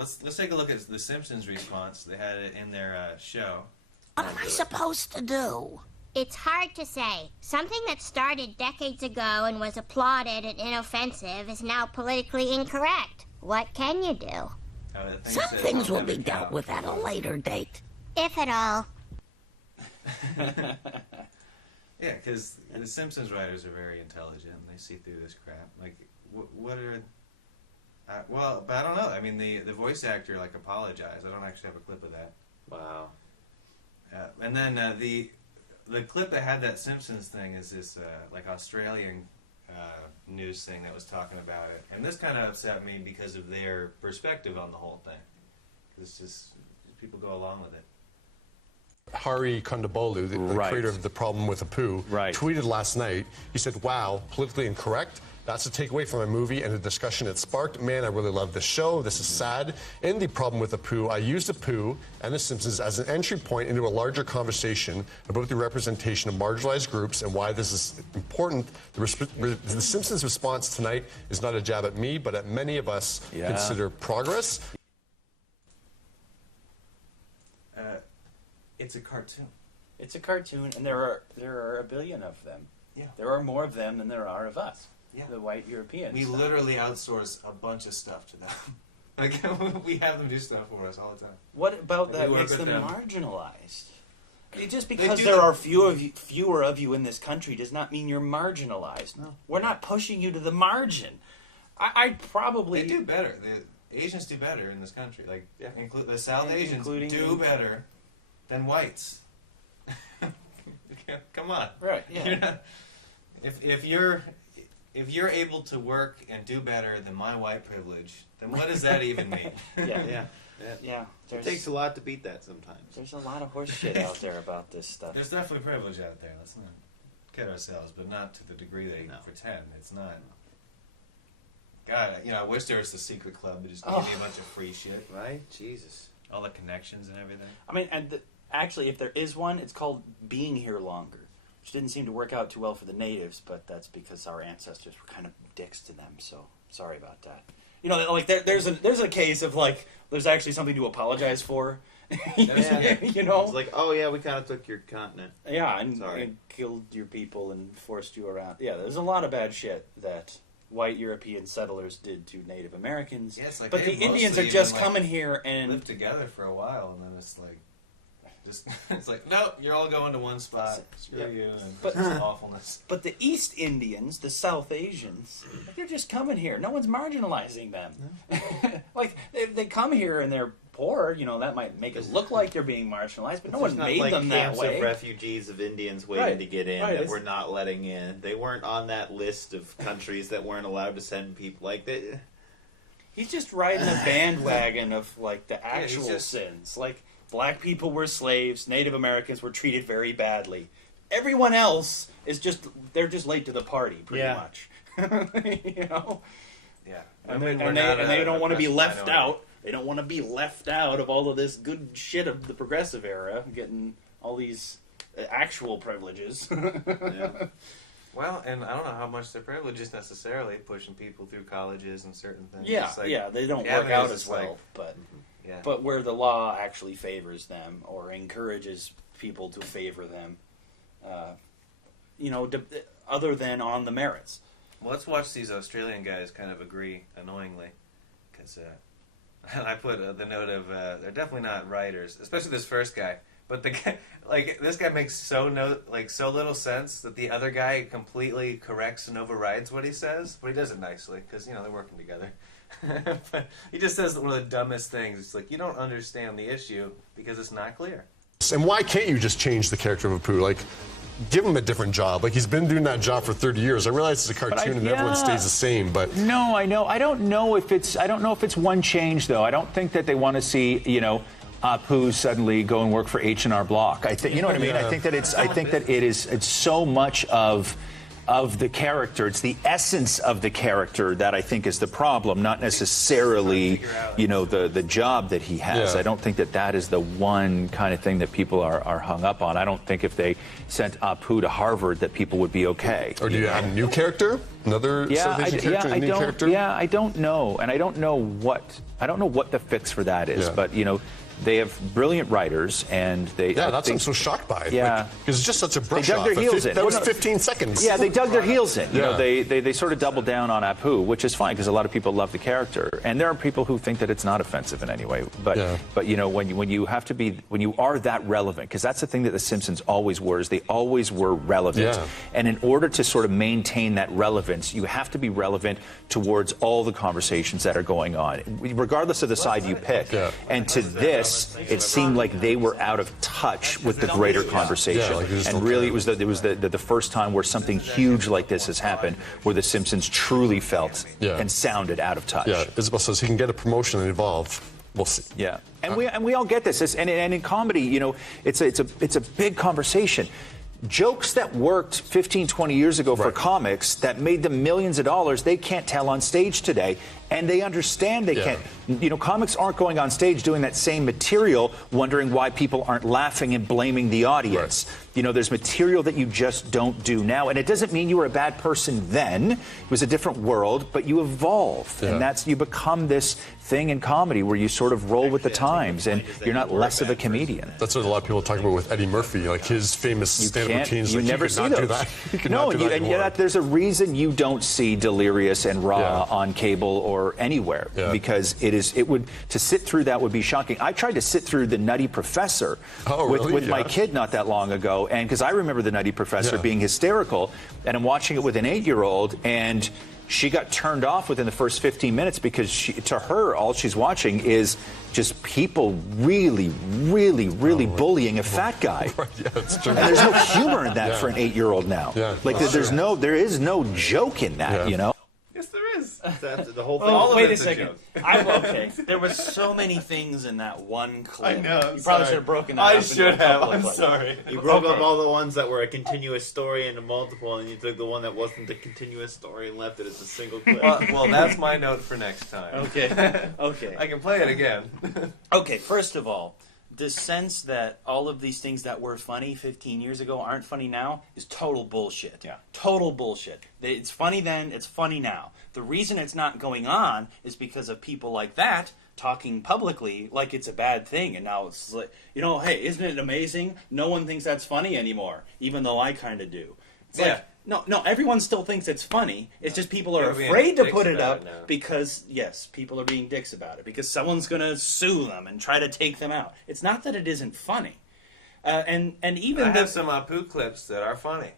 let's take a look at the Simpsons response. They had it in their show. What am I supposed to do? It's hard to say. Something that started decades ago and was applauded and inoffensive is now politically incorrect. What can you do? Some things will be dealt with at a later date. If at all. Yeah, because the Simpsons writers are very intelligent, and they see through this crap. Like, what are... well, but I don't know. I mean, the voice actor, like, apologized. I don't actually have a clip of that. Wow. And then the clip that had that Simpsons thing is this, like, Australian news thing that was talking about it. And this kind of upset me because of their perspective on the whole thing. Because it's just, people go along with it. Hari Kondabolu, the creator of The Problem with Apu, tweeted last night. He said, wow, politically incorrect. That's a takeaway from my movie and the discussion it sparked. Man, I really love this show. This is sad. In The Problem with Apu, I used Apu and The Simpsons as an entry point into a larger conversation about the representation of marginalized groups and why this is important. The Simpsons' response tonight is not a jab at me, but at many of us consider progress. It's a cartoon. It's a cartoon, and there are a billion of them. Yeah. There are more of them than there are of us. Yeah. The white Europeans. We literally outsource a bunch of stuff to them. Like, we have them do stuff for us all the time. What about that makes them marginalized? Just because there are fewer of you in this country does not mean you're marginalized. No. We're not pushing you to the margin. I'd probably... They do better. The Asians do better in this country. Like, the South Asians do better than whites. Come on. Right, yeah. If you're able to work and do better than my white privilege, then what does that even mean? Yeah. It takes a lot to beat that sometimes. There's a lot of horse shit out there about this stuff. There's definitely privilege out there. Let's not kid ourselves, but not to the degree they pretend. It's not. God, I wish there was the secret club that just gave me a bunch of free shit. Right? Jesus. All the connections and everything. I mean, actually, if there is one, it's called Being Here Longer, which didn't seem to work out too well for the natives, but that's because our ancestors were kind of dicks to them, so sorry about that. Like, there's a case of, like, there's actually something to apologize for. It's like, oh, yeah, we kind of took your continent. Yeah, and killed your people and forced you around. Yeah, there's a lot of bad shit that white European settlers did to Native Americans. Yeah, it's like, but the Indians are just coming here and... lived together for a while, and then it's like... it's like, no, you're all going to one spot. Screw you. And awfulness. But the East Indians, the South Asians, they're just coming here. No one's marginalizing them. Like, they come here and they're poor. That might make it look like they're being marginalized, but no one made them that way. Camps of refugees of Indians waiting to get in that we're not letting in. They weren't on that list of countries that weren't allowed to send people. Like he's just riding the bandwagon of like the actual sins. Like, black people were slaves. Native Americans were treated very badly. Everyone else is they're just late to the party, pretty much. Yeah. And they don't want to be left out. They don't want to be left out of all of this good shit of the progressive era, getting all these actual privileges. Well, and I don't know how much their privilege is necessarily pushing people through colleges and certain things. They don't work out as well, but... Yeah. But where the law actually favors them or encourages people to favor them, other than on the merits. Well, let's watch these Australian guys kind of agree annoyingly, because I put the note of they're definitely not writers, especially this first guy. But the guy, this guy makes so little sense that the other guy completely corrects and overrides what he says, but he does it nicely because they're working together. But he just says one of the dumbest things. It's like, you don't understand the issue because it's not clear. And why can't you just change the character of Apu? Like, give him a different job. Like, he's been doing that job for 30 years. I realize it's a cartoon and everyone stays the same, but... No, I know. I don't know if it's one change, though. I don't think that they want to see, Apu suddenly go and work for H&R Block. I think, you know what I mean? I think that it's so much of the character. It's the essence of the character that I think is the problem, not necessarily, the job that he has. I don't think that is the one kind of thing that people are hung up on. I don't think if they sent Apu to Harvard that people would be okay. Or do you have a new character? Another South Asian character, Indian character? Yeah, I don't know, and I don't know what the fix for that is. But they have brilliant writers, and they. Yeah, that's what I'm so shocked by. Yeah, because it's just such a brush they dug off. Their heels in. That was 15 seconds. Yeah, they dug their heels in. You know, they sort of doubled down on Apu, which is fine because a lot of people love the character, and there are people who think that it's not offensive in any way. But you know, when you are that relevant, because that's the thing that the Simpsons always were, is they always were relevant. Yeah. And in order to sort of maintain that relevance, you have to be relevant towards all the conversations that are going on, regardless of the side you pick. Yeah. And to this, it seemed like they were out of touch with the greater conversation. And really, it was the first time where something huge like this has happened, where the Simpsons truly felt and sounded out of touch. Yeah, Isabel says he can get a promotion and evolve. We'll see. Yeah, and we all get this. And in comedy, you know, it's a big conversation. Jokes that worked 15, 20 years ago for comics that made them millions of dollars, they can't tell on stage today. And they understand they can't. You know, comics aren't going on stage doing that same material, wondering why people aren't laughing and blaming the audience. Right. You know, there's material that you just don't do now. And it doesn't mean you were a bad person then. It was a different world, but you evolve. And you become this thing in comedy where you sort of roll with the times and you're not less of a comedian. That's what a lot of people talk about with Eddie Murphy, like his famous stand-up routines. You never see those. And yet there's a reason you don't see Delirious and Raw on cable or anywhere, because to sit through that would be shocking. I tried to sit through The Nutty Professor with my kid not that long ago, and because I remember The Nutty Professor being hysterical, and I'm watching it with an 8-year-old, and she got turned off within the first 15 minutes because to her, all she's watching is just people really bullying a fat guy. That's true. And there's no humor in that for an 8-year-old now. Like there is no joke in that, you know? Yes, there is. The whole thing. Oh, wait a second. I'm okay. There was so many things in that one clip. I know. You probably should have broken that up. I should have. I'm sorry. You broke up all the ones that were a continuous story into multiple, and you took the one that wasn't a continuous story and left it as a single clip. Well, that's my note for next time. Okay. Okay. I can play it again. Okay, first of all, the sense that all of these things that were funny 15 years ago aren't funny now is total bullshit. Yeah. Total bullshit. It's funny then, it's funny now. The reason it's not going on is because of people like that talking publicly like it's a bad thing. And now it's like, you know, hey, isn't it amazing? No one thinks that's funny anymore, even though I kind of do. It's like, no, everyone still thinks it's funny. It's just people are afraid to put it up because, yes, people are being dicks about it because someone's going to sue them and try to take them out. It's not that it isn't funny. And even I have some Apu clips that are funny.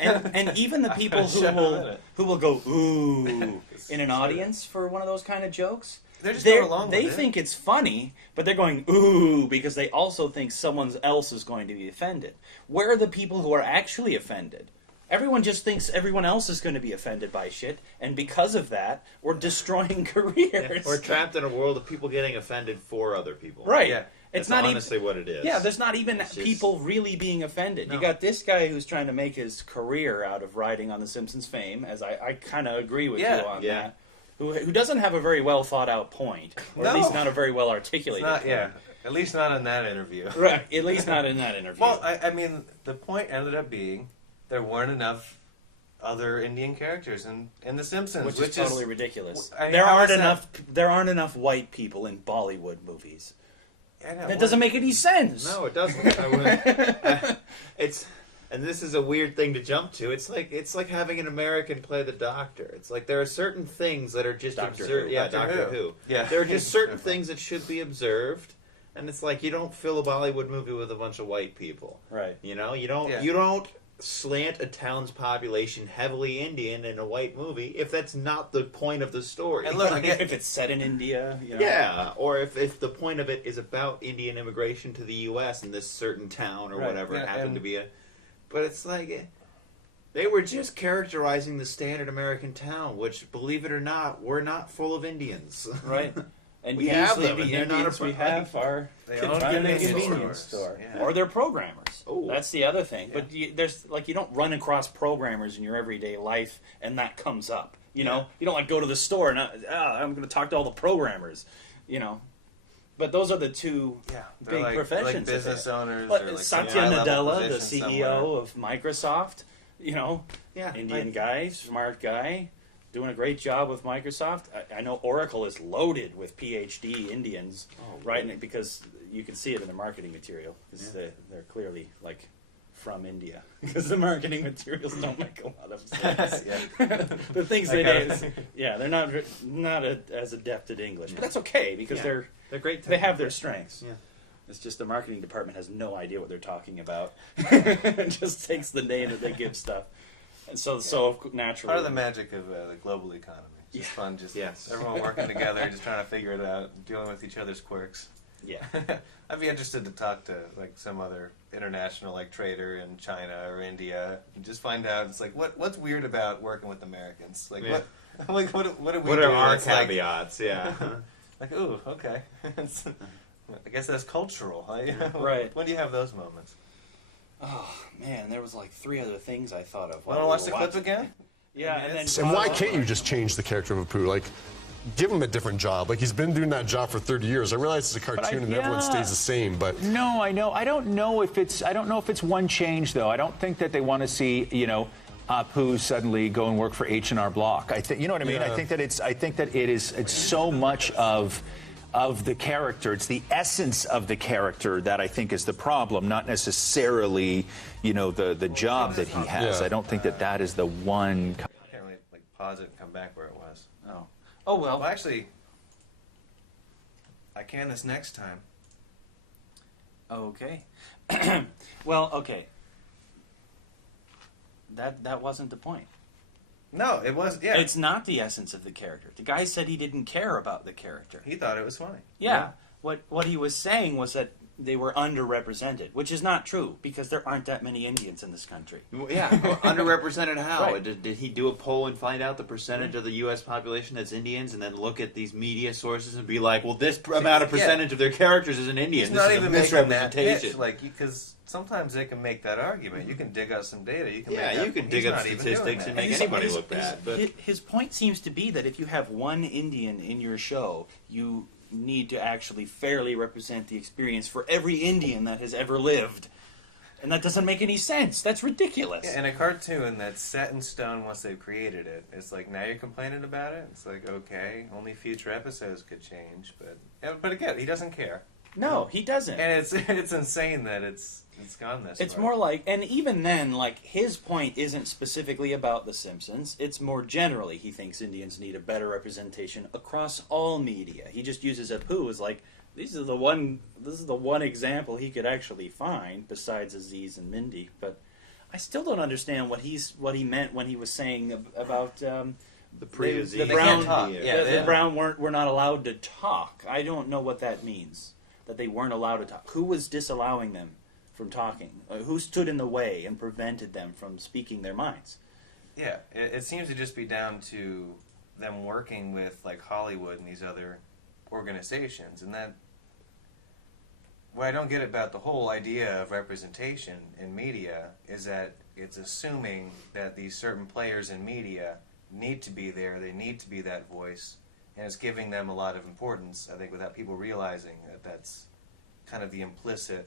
And even the people who will go ooh in an audience for one of those kind of jokes, they think it's funny, but they're going ooh because they also think someone else is going to be offended. Where are the people who are actually offended? Everyone just thinks everyone else is going to be offended by shit, and because of that, we're destroying careers. We're trapped in a world of people getting offended for other people. Right. Yeah. It's not honestly what it is. Yeah, there's not even people really being offended. No. You got this guy who's trying to make his career out of riding on The Simpsons fame, as I kind of agree with you on that, who doesn't have a very well thought out point, or at least not a very well articulated point. Yeah, at least not in that interview. Right, at least not in that interview. Well, I mean, the point ended up being there weren't enough other Indian characters in The Simpsons, which is totally ridiculous. I mean, there aren't enough white people in Bollywood movies. That doesn't make any sense. No, it doesn't. And this is a weird thing to jump to. It's like having an American play the Doctor. It's like there are certain things that are just observed. Yeah, Doctor Who. Yeah, there are just certain things that should be observed, and it's like you don't fill a Bollywood movie with a bunch of white people. Right. You know, you don't slant a town's population heavily Indian in a white movie if that's not the point of the story. And look, if it's set in India, you know. Yeah, or if the point of it is about Indian immigration to the U.S. in this certain town or whatever it happened to be but it's like they were just characterizing the standard American town, which, believe it or not, we're not full of Indians. Right. And we have them, and they're not we have are convenience store. Yeah. Or they're programmers. Ooh. That's the other thing. Yeah. But you don't run across programmers in your everyday life, and that comes up. You know, you don't go to the store and I'm going to talk to all the programmers. You know, but those are the two big professions. Like business owners. Satya Nadella, the CEO of Microsoft. You know, Indian guy, smart guy. doing a great job with Microsoft. I know Oracle is loaded with PhD Indians, right? Because you can see it in the marketing material, because they're clearly like from India, because the marketing materials don't make a lot of sense. The things they do, they're not as adept at English, but that's okay because they're great. They have their strengths. Yeah. It's just the marketing department has no idea what they're talking about. It just takes the name that they give stuff. And so naturally. Part of the magic of the global economy. It's just fun, just everyone working together, just trying to figure it out, dealing with each other's quirks. Yeah. I'd be interested to talk to like some other international like trader in China or India and just find out. It's like what's weird about working with Americans? Like what do we do? What are our caveats? Like ooh, okay. I guess that's cultural. Right. When do you have those moments? Oh man, there was like 3 other things I thought of. Want to watch the clip again? Yeah, and then. And why can't you just change the character of Apu? Like, give him a different job. Like, he's been doing that job for 30 years. I realize it's a cartoon and everyone stays the same, but no, I know. I don't know if it's one change though. I don't think that they want to see Apu suddenly go and work for H&R Block. I think you know what I mean. I think that it's so much of the character. It's the essence of the character that I think is the problem, not necessarily, the job that he has. I don't think that is the one. I can't really like pause it and come back where it was. Oh well. Well, actually, I can this next time. Okay. Well, okay. That wasn't the point. No, it was. Yeah, it's not the essence of the character. The guy said he didn't care about the character. He thought it was funny. Yeah. What he was saying was that they were underrepresented, which is not true because there aren't that many Indians in this country. Yeah, underrepresented how? Right. Did he do a poll and find out the percentage of the U.S. population that's Indians, and then look at these media sources and be like, well, this amount of percentage of their characters is an Indian. He's not even making that pitch, like because sometimes they can make that argument. You can dig out some data. You can you can dig up statistics and make anybody look bad. But his point seems to be that if you have one Indian in your show, you need to actually fairly represent the experience for every Indian that has ever lived. And that doesn't make any sense. That's ridiculous. Yeah, and a cartoon that's set in stone once they've created it, it's like, now you're complaining about it? It's like, okay, only future episodes could change. But again, he doesn't care. No, he doesn't. And it's insane that it's gone this It's far. more like, and even then, like, his point isn't specifically about The Simpsons. It's more generally, he thinks Indians need a better representation across all media. He just uses Apu as like, this is the one example he could actually find besides Aziz and Mindy. But I still don't understand what he meant when he was saying about the pre-Aziz. The Brown were not allowed to talk. I don't know what that means. That they weren't allowed to talk. Who was disallowing them from talking? Who stood in the way and prevented them from speaking their minds? Yeah, it seems to just be down to them working with like Hollywood and these other organizations, and that what I don't get about the whole idea of representation in media is that it's assuming that these certain players in media need to be there, they need to be that voice, and it's giving them a lot of importance, I think, without people realizing that that's kind of the implicit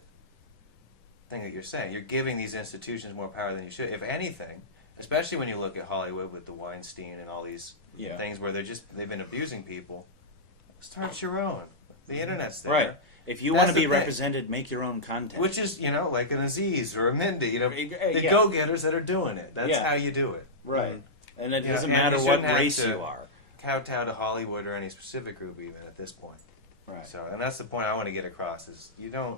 thing that you're saying. You're giving these institutions more power than you should. If anything, especially when you look at Hollywood with the Weinstein and all these things where they've been abusing people, start your own. The internet's there. Right. If you want to be represented, make your own content. Which is, like an Aziz or a Mindy, the go-getters that are doing it. That's how you do it. Right. Mm-hmm. And it doesn't matter what race you are. Kowtow to Hollywood or any specific group even at this point. Right. So, and that's the point I want to get across is you don't,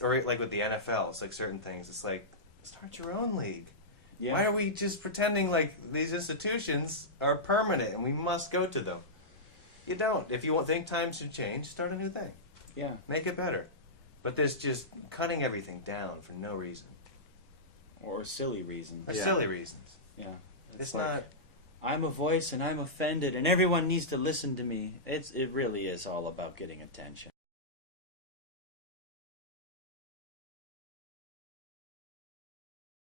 or like with the NFL, it's like certain things, it's like, start your own league. Yeah. Why are we just pretending like these institutions are permanent and we must go to them? You don't. If you think times should change, start a new thing. Yeah. Make it better. But there's just cutting everything down for no reason. Or silly reasons. Or silly reasons. Yeah. It's like, not... I'm a voice and I'm offended and everyone needs to listen to me. It really is all about getting attention.